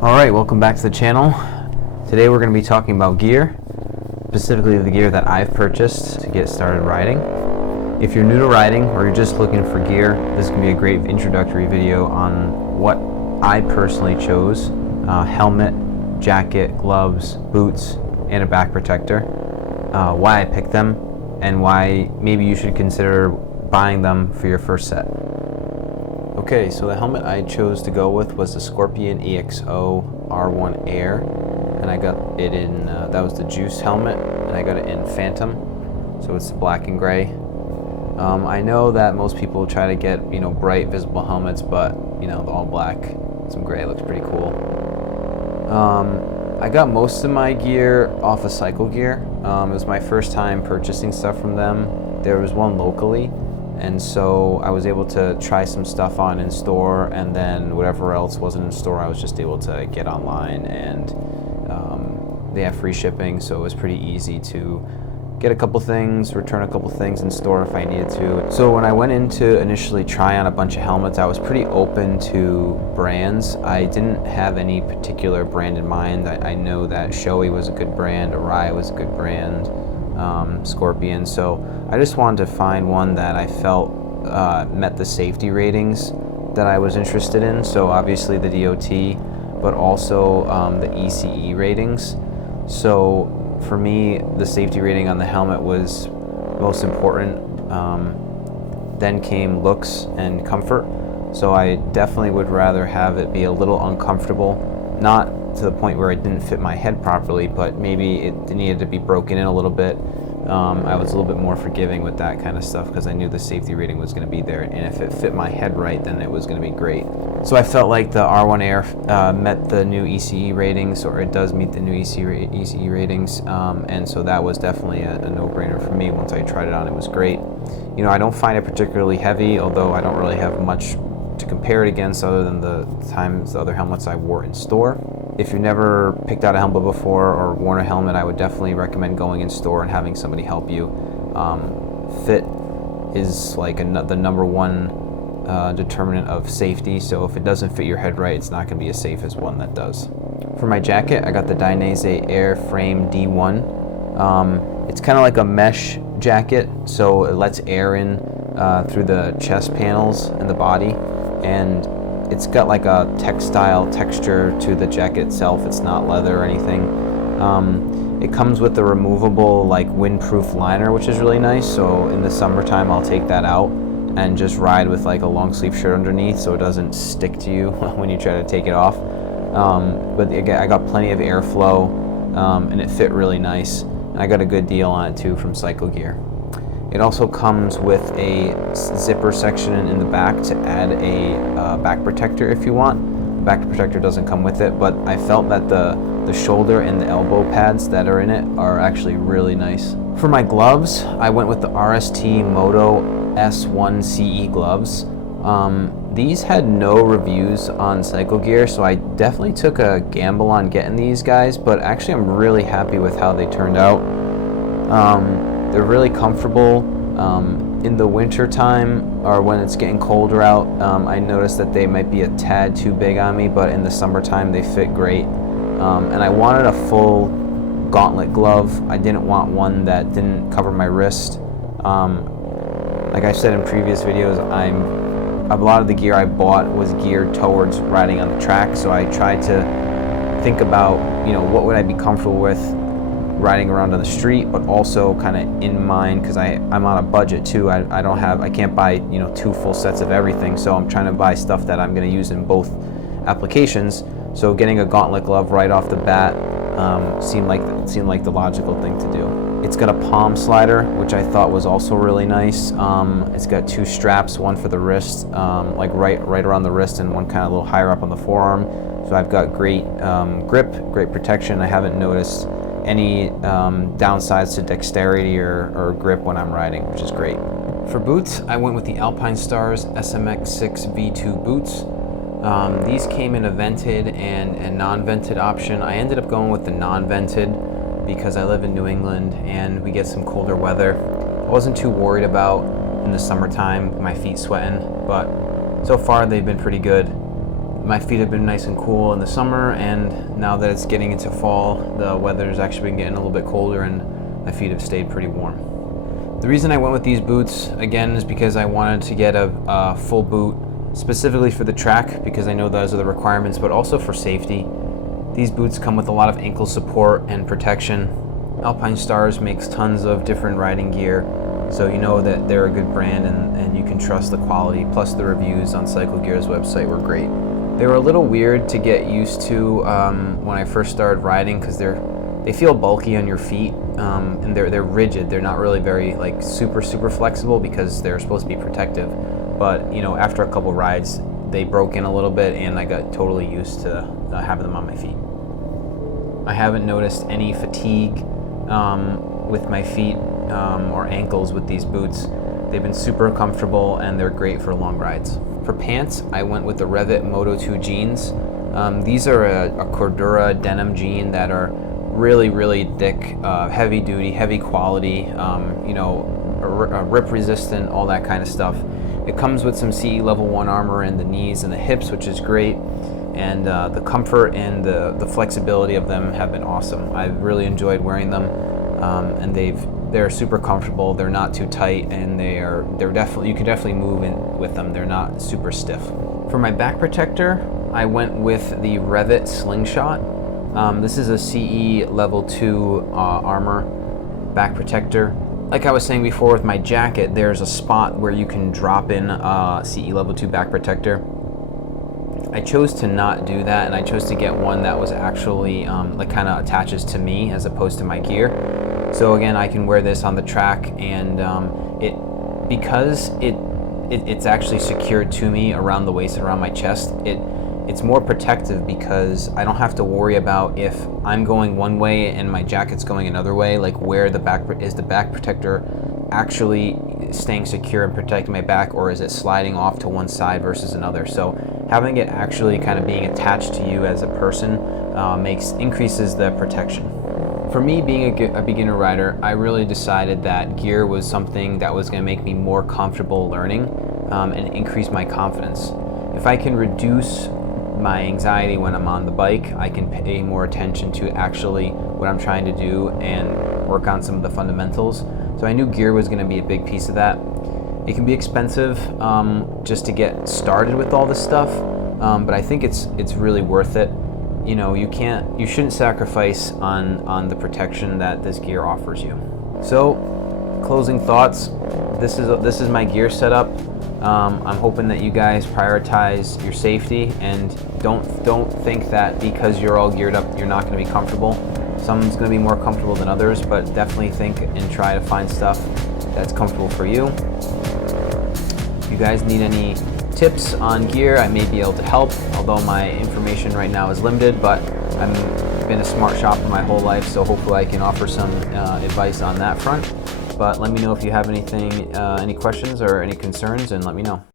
Alright, welcome back to the channel. Today we're going to be talking about gear, specifically the gear that I've purchased to get started riding. If you're new to riding or you're just looking for gear, this is going to be a great introductory video on what I personally chose. Helmet, jacket, gloves, boots, and a back protector. Why I picked them, and why maybe you should consider buying them for your first set. Okay, so the helmet I chose to go with was the Scorpion EXO R1 Air, and I got it in, that was the Juice helmet, and I got it in Phantom, so it's black and gray. I know that most people try to get, bright visible helmets, but, the all black, some gray looks pretty cool. I got most of my gear off of Cycle Gear. It was my first time purchasing stuff from them. There was one locally, and so I was able to try some stuff on in store, and then whatever else wasn't in store I was just able to get online, and they have free shipping, so it was pretty easy to get a couple things, return a couple things in store if I needed to. So when I went in to initially try on a bunch of helmets, I was pretty open to brands. I didn't have any particular brand in mind. I know that Shoei was a good brand, Arai was a good brand, Scorpion, so I just wanted to find one that I felt met the safety ratings that I was interested in, so obviously the DOT, but also the ECE ratings. So for me, the safety rating on the helmet was most important. Then came looks and comfort. So I definitely would rather have it be a little uncomfortable, not to the point where it didn't fit my head properly, but maybe it needed to be broken in a little bit. I was a little bit more forgiving with that kind of stuff because I knew the safety rating was going to be there, and if it fit my head right, then it was going to be great. So I felt like the R1 Air met the new ECE ratings, or it does meet the new ECE ratings, and so that was definitely a no-brainer for me. Once I tried it on, it was great. I don't find it particularly heavy, although I don't really have much to compare it against other than the other helmets I wore in store. If you've never picked out a helmet before or worn a helmet, I would definitely recommend going in store and having somebody help you. Fit is like the number one determinant of safety, so if it doesn't fit your head right, it's not going to be as safe as one that does. For my jacket, I got the Dainese Air Frame D1. It's kind of like a mesh jacket, so it lets air in through the chest panels and the body, and it's got like a textile texture to the jacket itself. It's not leather or anything. It comes with a removable windproof liner, which is really nice, so in the summertime I'll take that out and just ride with a long sleeve shirt underneath so it doesn't stick to you when you try to take it off. But again, I got plenty of airflow, and it fit really nice, and I got a good deal on it too from Cycle Gear. It also comes with a zipper section in the back to add a back protector if you want. The back protector doesn't come with it, but I felt that the shoulder and the elbow pads that are in it are actually really nice. For my gloves, I went with the RST Moto S1 CE gloves. These had no reviews on Cycle Gear, so I definitely took a gamble on getting these guys, but actually I'm really happy with how they turned out. They're really comfortable. In the winter time, or when it's getting colder out, I noticed that they might be a tad too big on me, but in the summertime they fit great. And I wanted a full gauntlet glove. I didn't want one that didn't cover my wrist. Like I said in previous videos, a lot of the gear I bought was geared towards riding on the track, so I tried to think about, what would I be comfortable with riding around on the street, but also kind of in mind, because I'm on a budget too. I can't buy 2 full sets of everything, so I'm trying to buy stuff that I'm going to use in both applications. So getting a gauntlet glove right off the bat seemed like the logical thing to do. It's got a palm slider, which I thought was also really nice. It's got 2 straps, one for the wrist, right around the wrist, and one kind of a little higher up on the forearm. So I've got great grip, great protection. I haven't noticed any downsides to dexterity or grip when I'm riding, which is great. For boots, I went with the Alpinestars SMX6 V2 boots. These came in a vented and a non-vented option. I ended up going with the non-vented because I live in New England and we get some colder weather. I wasn't too worried about in the summertime my feet sweating, but so far they've been pretty good. My feet have been nice and cool in the summer, and now that it's getting into fall, the weather's actually been getting a little bit colder and my feet have stayed pretty warm. The reason I went with these boots, again, is because I wanted to get a full boot specifically for the track, because I know those are the requirements, but also for safety. These boots come with a lot of ankle support and protection. Alpinestars makes tons of different riding gear, so you know that they're a good brand and you can trust the quality. Plus the reviews on Cycle Gear's website were great. They were a little weird to get used to when I first started riding, because they feel bulky on your feet, and they're rigid. They're not really very like super flexible because they're supposed to be protective. But you know, after a couple rides, they broke in a little bit, and I got totally used to having them on my feet. I haven't noticed any fatigue with my feet or ankles with these boots. They've been super comfortable and they're great for long rides. For pants, I went with the Revit Moto 2 jeans. These are a Cordura denim jean that are really thick, heavy duty, heavy quality, you know, rip resistant, all that kind of stuff. It comes with some CE level 1 armor in the knees and the hips, which is great. And the comfort and the flexibility of them have been awesome. I've really enjoyed wearing them, and they're super comfortable. They're not too tight, and they're definitely, you can definitely move in with them. They're not super stiff. For my back protector, I went with the Revit Slingshot. This is a CE level 2 armor back protector. Like I was saying before with my jacket, there's a spot where you can drop in a CE level 2 back protector. I chose to not do that, and I chose to get one that was actually like kind of attaches to me as opposed to my gear. So again, I can wear this on the track, and because it's actually secured to me around the waist and around my chest, it's more protective because I don't have to worry about if I'm going one way and my jacket's going another way, like where the back protector actually staying secure and protecting my back, or is it sliding off to one side versus another. So having it actually kind of being attached to you as a person increases the protection. For me, being a beginner rider, I really decided that gear was something that was going to make me more comfortable learning and increase my confidence. If I can reduce my anxiety when I'm on the bike, I can pay more attention to actually what I'm trying to do and work on some of the fundamentals. So I knew gear was going to be a big piece of that. It can be expensive just to get started with all this stuff, but I think it's really worth it. You know, you shouldn't sacrifice on the protection that this gear offers you. So, closing thoughts. This is my gear setup. I'm hoping that you guys prioritize your safety and don't think that because you're all geared up, you're not going to be comfortable. Some's going to be more comfortable than others, but definitely think and try to find stuff that's comfortable for you. If you guys need any tips on gear, I may be able to help, although my information right now is limited, but I've been a smart shopper my whole life, so hopefully I can offer some advice on that front. But let me know if you have anything, any questions or any concerns, and let me know.